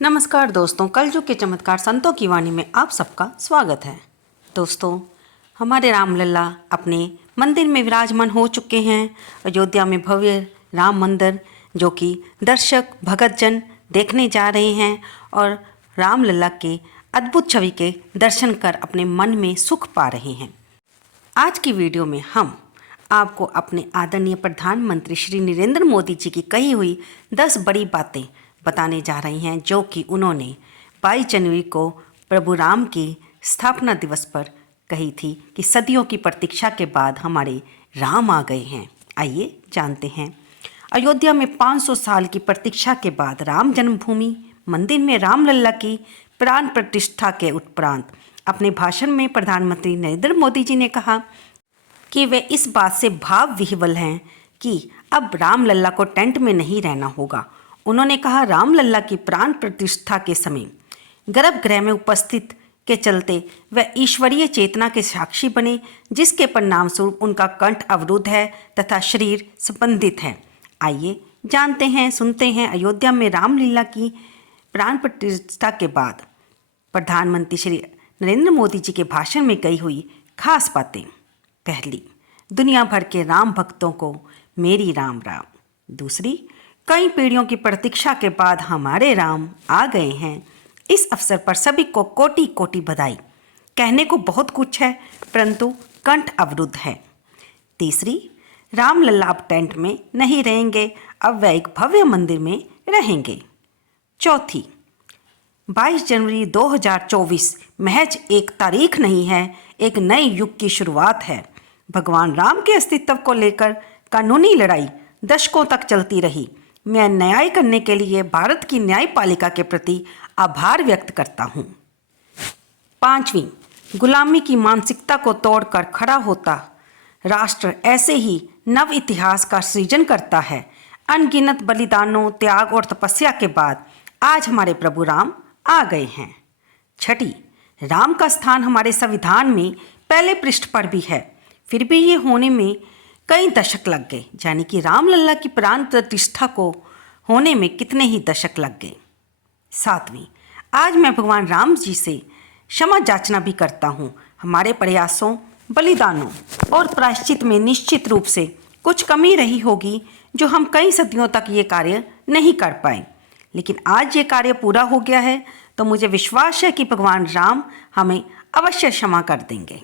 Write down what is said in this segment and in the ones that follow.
नमस्कार दोस्तों, कलयुग के चमत्कार संतों की वाणी में आप सबका स्वागत है। दोस्तों, हमारे रामलला अपने मंदिर में विराजमान हो चुके हैं। अयोध्या में भव्य राम मंदिर जो कि दर्शक भगतजन देखने जा रहे हैं और रामलला के अद्भुत छवि के दर्शन कर अपने मन में सुख पा रहे हैं। आज की वीडियो में हम आपको अपने आदरणीय प्रधानमंत्री श्री नरेंद्र मोदी जी की कही हुई 10 बड़ी बातें बताने जा रही हैं जो कि उन्होंने 22 जनवरी को प्रभु राम की स्थापना दिवस पर कही थी कि सदियों की प्रतीक्षा के बाद हमारे राम आ गए हैं। आइए जानते हैं। अयोध्या में 500 साल की प्रतीक्षा के बाद राम जन्मभूमि मंदिर में रामलला की प्राण प्रतिष्ठा के उपरांत अपने भाषण में प्रधानमंत्री नरेंद्र मोदी जी ने कहा कि वे इस बात से भाव विह्वल हैं कि अब रामलला को टेंट में नहीं रहना होगा। उन्होंने कहा, रामलला की प्राण प्रतिष्ठा के समय गर्भगृह में उपस्थित के चलते वे ईश्वरीय चेतना के साक्षी बने, जिसके परिणाम स्वरूप उनका कंठ अवरुद्ध है तथा शरीर स्पंदित है। आइए जानते हैं, सुनते हैं अयोध्या में रामलीला की प्राण प्रतिष्ठा के बाद प्रधानमंत्री श्री नरेंद्र मोदी जी के भाषण में कही हुई खास बातें। पहली, दुनिया भर के राम भक्तों को मेरी राम राम। दूसरी, कई पीढ़ियों की प्रतीक्षा के बाद हमारे राम आ गए हैं। इस अवसर पर सभी को कोटि कोटि बधाई। कहने को बहुत कुछ है परंतु कंठ अवरुद्ध है। तीसरी, रामलला अब टेंट में नहीं रहेंगे, अब वह एक भव्य मंदिर में रहेंगे। चौथी, 22 जनवरी 2024 महज एक तारीख नहीं है, एक नए युग की शुरुआत है। भगवान राम के अस्तित्व को लेकर कानूनी लड़ाई दशकों तक चलती रही। मैं न्याय करने के लिए भारत की न्यायपालिका के प्रति आभार व्यक्त करता हूँ। पांचवीं, गुलामी की मानसिकता को तोड़कर खड़ा होता राष्ट्र ऐसे ही नव इतिहास का सृजन करता है। अनगिनत बलिदानों, त्याग और तपस्या के बाद आज हमारे प्रभु राम आ गए हैं। छठी, राम का स्थान हमारे संविधान में पहले पृष्ठ पर भी है, फिर भी ये होने में कई दशक लग गए, यानी कि रामलला की प्राण प्रतिष्ठा को होने में कितने ही दशक लग गए। सातवीं, आज मैं भगवान राम जी से क्षमा याचना भी करता हूँ। हमारे प्रयासों, बलिदानों और प्रायश्चित में निश्चित रूप से कुछ कमी रही होगी जो हम कई सदियों तक ये कार्य नहीं कर पाए, लेकिन आज ये कार्य पूरा हो गया है तो मुझे विश्वास है कि भगवान राम हमें अवश्य क्षमा कर देंगे।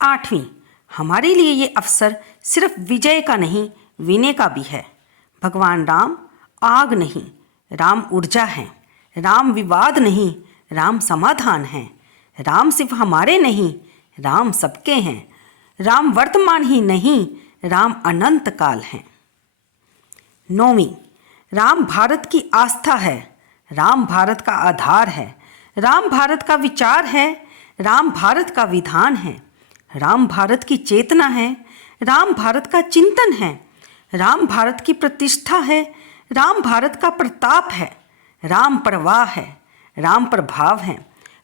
आठवीं, हमारे लिए ये अवसर सिर्फ विजय का नहीं, विनय का भी है। भगवान राम आग नहीं, राम ऊर्जा है। राम विवाद नहीं, राम समाधान है। राम सिर्फ हमारे नहीं, राम सबके हैं। राम वर्तमान ही नहीं, राम अनंत काल हैं। नौवीं, राम भारत की आस्था है, राम भारत का आधार है। राम भारत का विचार है, राम भारत का विधान है। राम भारत की चेतना है, राम भारत का चिंतन है। राम भारत की प्रतिष्ठा है, राम भारत का प्रताप है। राम प्रवाह है, राम प्रभाव है।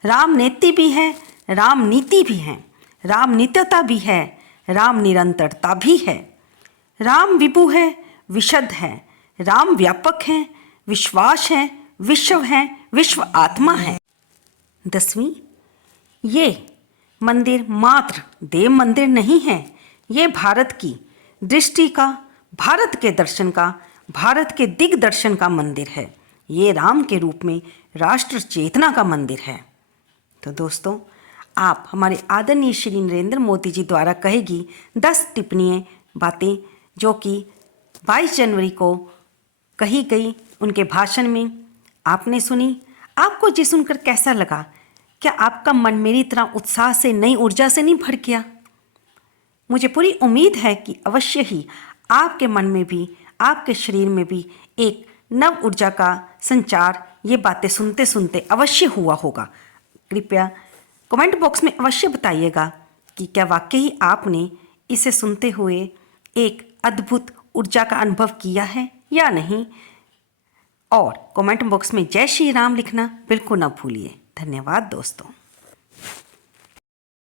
राम नेति भी है, राम नीति भी है। राम नित्यता भी है, राम निरंतरता भी है। राम विभु है, विशद है। राम व्यापक है, विश्वास है, विश्व है, विश्व आत्मा है। 10वीं, ये मंदिर मात्र देव मंदिर नहीं है, ये भारत की दृष्टि का, भारत के दर्शन का, भारत के दिग्दर्शन का मंदिर है। ये राम के रूप में राष्ट्र चेतना का मंदिर है। तो दोस्तों, आप हमारे आदरणीय श्री नरेंद्र मोदी जी द्वारा कहेगी 10 टिप्पणियाँ बातें जो कि 22 जनवरी को कही गई उनके भाषण में आपने सुनी। आपको ये सुनकर कैसा लगा? क्या आपका मन मेरी तरह उत्साह से, नई ऊर्जा से नहीं भर गया? मुझे पूरी उम्मीद है कि अवश्य ही आपके मन में भी, आपके शरीर में भी एक नव ऊर्जा का संचार ये बातें सुनते सुनते अवश्य हुआ होगा। कृपया कमेंट बॉक्स में अवश्य बताइएगा कि क्या वाकई आपने इसे सुनते हुए एक अद्भुत ऊर्जा का अनुभव किया है या नहीं। और कमेंट बॉक्स में जय श्री राम लिखना बिल्कुल ना भूलिए। धन्यवाद दोस्तों।